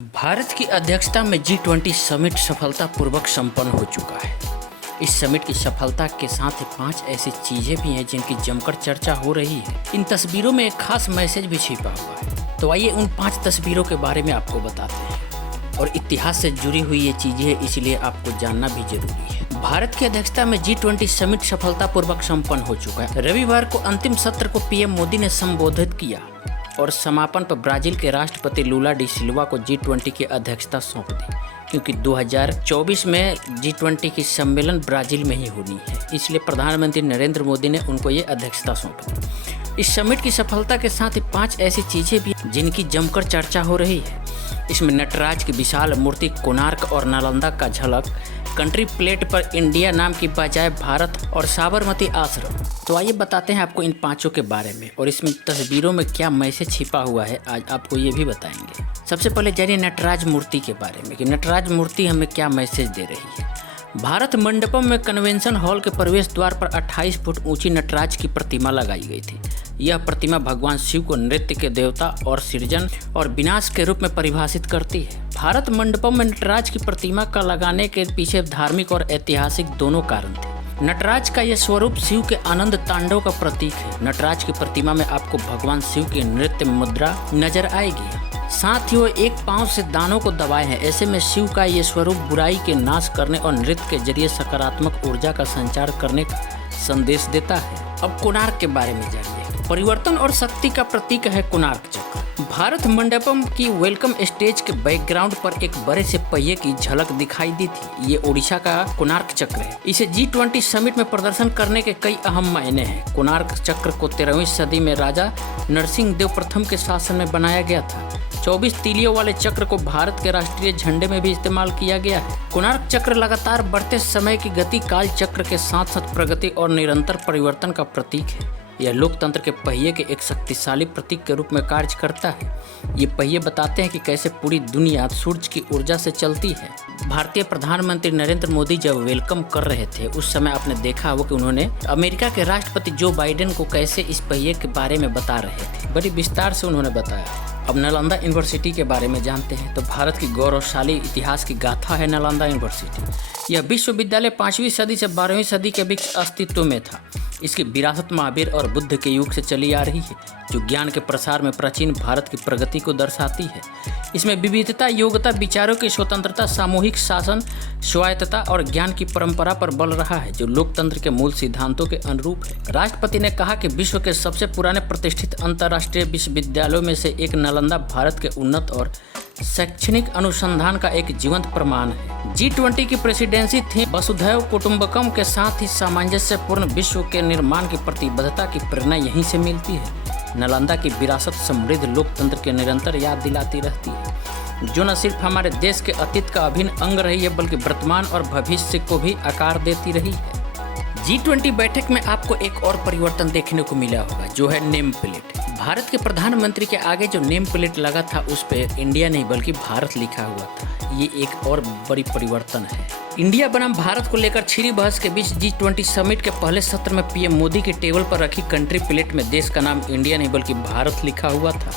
भारत की अध्यक्षता में G20 समिट सफलतापूर्वक संपन्न हो चुका है। इस समिट की सफलता के साथ ही 5 ऐसी चीजें भी हैं जिनकी जमकर चर्चा हो रही है। इन तस्वीरों में एक खास मैसेज भी छिपा हुआ है, तो आइए उन 5 तस्वीरों के बारे में आपको बताते हैं। और इतिहास से जुड़ी हुई ये चीजें हैं, इसलिए आपको जानना भी जरूरी है। भारत की अध्यक्षता में G20 समिट सफलतापूर्वक संपन्न हो चुका है। रविवार को अंतिम सत्र को पीएम मोदी ने संबोधित किया और समापन पर ब्राजील के राष्ट्रपति लूला डी सिल्वा को G20 की अध्यक्षता सौंप दी, क्योंकि 2024 में G20 की सम्मेलन ब्राजील में ही होनी है, इसलिए प्रधानमंत्री नरेंद्र मोदी ने उनको ये अध्यक्षता सौंप दी। इस समिट की सफलता के साथ ही 5 ऐसी चीजें भी जिनकी जमकर चर्चा हो रही है। इसमें नटराज की विशाल मूर्ति, कोणार्क और नालंदा का झलक, कंट्री प्लेट पर इंडिया नाम की बजाय भारत और साबरमती आश्रम। तो आइए बताते हैं आपको इन 5 के बारे में और इसमें तस्वीरों में क्या मैसेज छिपा हुआ है, आज आपको ये भी बताएंगे। सबसे पहले जानिए नटराज मूर्ति के बारे में कि नटराज मूर्ति हमें क्या मैसेज दे रही है। भारत मंडपम में कन्वेंशन हॉल के प्रवेश द्वार पर 28 फुट ऊंची नटराज की प्रतिमा लगाई गई थी। यह प्रतिमा भगवान शिव को नृत्य के देवता और सृजन और विनाश के रूप में परिभाषित करती है। भारत मंडपम में नटराज की प्रतिमा का लगाने के पीछे धार्मिक और ऐतिहासिक दोनों कारण थे। नटराज का यह स्वरूप शिव के आनंद तांडव का प्रतीक है। नटराज की प्रतिमा में आपको भगवान शिव की नृत्य मुद्रा नजर आएगी। साथ ही वो एक पांव से दानों को दबाए हैं। ऐसे में शिव का ये स्वरूप बुराई के नाश करने और नृत्य के जरिए सकारात्मक ऊर्जा का संचार करने का संदेश देता है। अब कोणार्क के बारे में जानिए। परिवर्तन और शक्ति का प्रतीक है कोणार्क चक्र। भारत मंडपम की वेलकम स्टेज के बैकग्राउंड पर एक बड़े से पहिए की झलक दिखाई दी थी। ये ओडिशा का कोणार्क चक्र है। इसे G20 समिट में प्रदर्शन करने के कई अहम मायने हैं। कोणार्क चक्र को 13वीं सदी में राजा नरसिंह देव प्रथम के शासन में बनाया गया था। 24 तीलियों वाले चक्र को भारत के राष्ट्रीय झंडे में भी इस्तेमाल किया गया है। कोणार्क चक्र लगातार बढ़ते समय की गति, काल चक्र के साथ साथ प्रगति और निरंतर परिवर्तन का प्रतीक है। यह लोकतंत्र के पहिए के एक शक्तिशाली प्रतीक के रूप में कार्य करता है। ये पहिए बताते हैं कि कैसे पूरी दुनिया सूरज की ऊर्जा से चलती है। भारतीय प्रधानमंत्री नरेंद्र मोदी जब वेलकम कर रहे थे, उस समय आपने देखा हो कि उन्होंने अमेरिका के राष्ट्रपति जो बाइडेन को कैसे इस पहिए के बारे में बता रहे थे। बड़ी विस्तार से उन्होंने बताया। अब नालंदा यूनिवर्सिटी के बारे में जानते हैं। तो भारत की गौरवशाली इतिहास की गाथा है नालंदा यूनिवर्सिटी। यह विश्वविद्यालय 5वीं सदी से 12वीं सदी के बीच अस्तित्व में था। इसकी विरासत महावीर और बुद्ध के युग से चली आ रही है, जो ज्ञान के प्रसार में प्राचीन भारत की प्रगति को दर्शाती है। इसमें विविधता, योग्यता, विचारों की स्वतंत्रता, सामूहिक शासन, स्वायत्तता और ज्ञान की परंपरा पर बल रहा है, जो लोकतंत्र के मूल सिद्धांतों के अनुरूप है। राष्ट्रपति ने कहा कि विश्व के सबसे पुराने प्रतिष्ठित अंतर्राष्ट्रीय विश्वविद्यालयों में से एक नालंदा भारत के उन्नत और शैक्षणिक अनुसंधान का एक जीवंत प्रमाण है। G20 की प्रेसिडेंसी थीम वसुधैव कुटुंबकम के साथ ही सामंजस्यपूर्ण विश्व के निर्माण की प्रतिबद्धता की प्रेरणा यहीं से मिलती है। नालंदा की विरासत समृद्ध लोकतंत्र के निरंतर याद दिलाती रहती है, जो न सिर्फ हमारे देश के अतीत का अभिन्न अंग रही है, बल्कि वर्तमान और भविष्य को भी आकार देती रही है। G20 बैठक में आपको एक और परिवर्तन देखने को मिला होगा, जो है नेम प्लेट। भारत के प्रधानमंत्री के आगे जो नेम प्लेट लगा था, उस पे इंडिया नहीं बल्कि भारत लिखा हुआ था। ये एक और बड़ी परिवर्तन है। इंडिया बनाम भारत को लेकर छिड़ी बहस के बीच G20 समिट के पहले सत्र में पीएम मोदी की टेबल पर रखी कंट्री प्लेट में देश का नाम इंडिया नहीं बल्कि भारत लिखा हुआ था।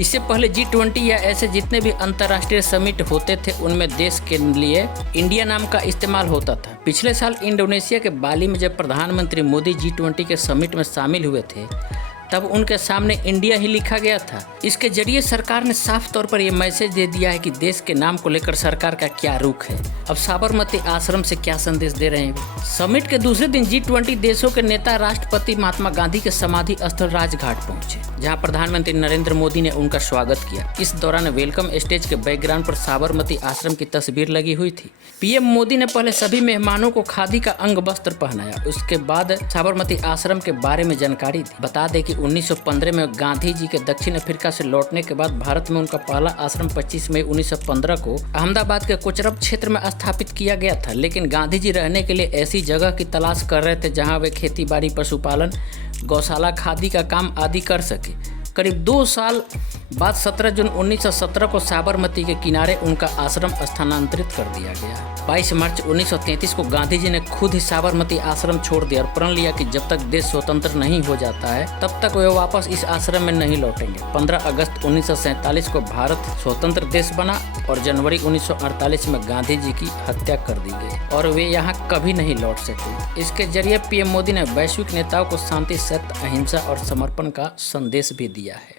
इससे पहले G20 या ऐसे जितने भी अंतर्राष्ट्रीय समिट होते थे, उनमें देश के लिए इंडिया नाम का इस्तेमाल होता था। पिछले साल इंडोनेशिया के बाली में जब प्रधानमंत्री मोदी G20 के समिट में शामिल हुए थे, तब उनके सामने इंडिया ही लिखा गया था। इसके जरिए सरकार ने साफ तौर पर यह मैसेज दे दिया है कि देश के नाम को लेकर सरकार का क्या रुख है। अब साबरमती आश्रम से क्या संदेश दे रहे हैं। समिट के दूसरे दिन G20 देशों के नेता राष्ट्रपति महात्मा गांधी के समाधि स्थल राजघाट पहुंचे, जहां प्रधानमंत्री नरेंद्र मोदी ने उनका स्वागत किया। इस दौरान वेलकम स्टेज के बैकग्राउंड पर साबरमती आश्रम की तस्वीर लगी हुई थी। पीएम मोदी ने पहले सभी मेहमानों को खादी का अंग वस्त्र पहनाया। उसके बाद साबरमती आश्रम के बारे में जानकारी दी। बता दें कि 1915 में गांधी जी के दक्षिण अफ्रीका से लौटने के बाद भारत में उनका पहला आश्रम 25 मई 1915 को अहमदाबाद के कोचरब क्षेत्र में स्थापित किया गया था। लेकिन गांधी जी रहने के लिए ऐसी जगह की तलाश कर रहे थे जहां वे खेती बाड़ी, पशुपालन, गौशाला, खादी का काम आदि कर सके। करीब 2 साल बात 17 जून 1917 को साबरमती के किनारे उनका आश्रम स्थानांतरित कर दिया गया। 22 मार्च 1933 को गांधी जी ने खुद ही साबरमती आश्रम छोड़ दिया और प्रण लिया कि जब तक देश स्वतंत्र नहीं हो जाता है तब तक वे वापस इस आश्रम में नहीं लौटेंगे। 15 अगस्त 1947 को भारत स्वतंत्र देश बना और जनवरी 1948 में गांधी जी की हत्या कर दी गई और वे यहाँ कभी नहीं लौट सके। इसके जरिए पीएम मोदी ने वैश्विक नेताओं को शांति, सत्य, अहिंसा और समर्पण का संदेश भी दिया है।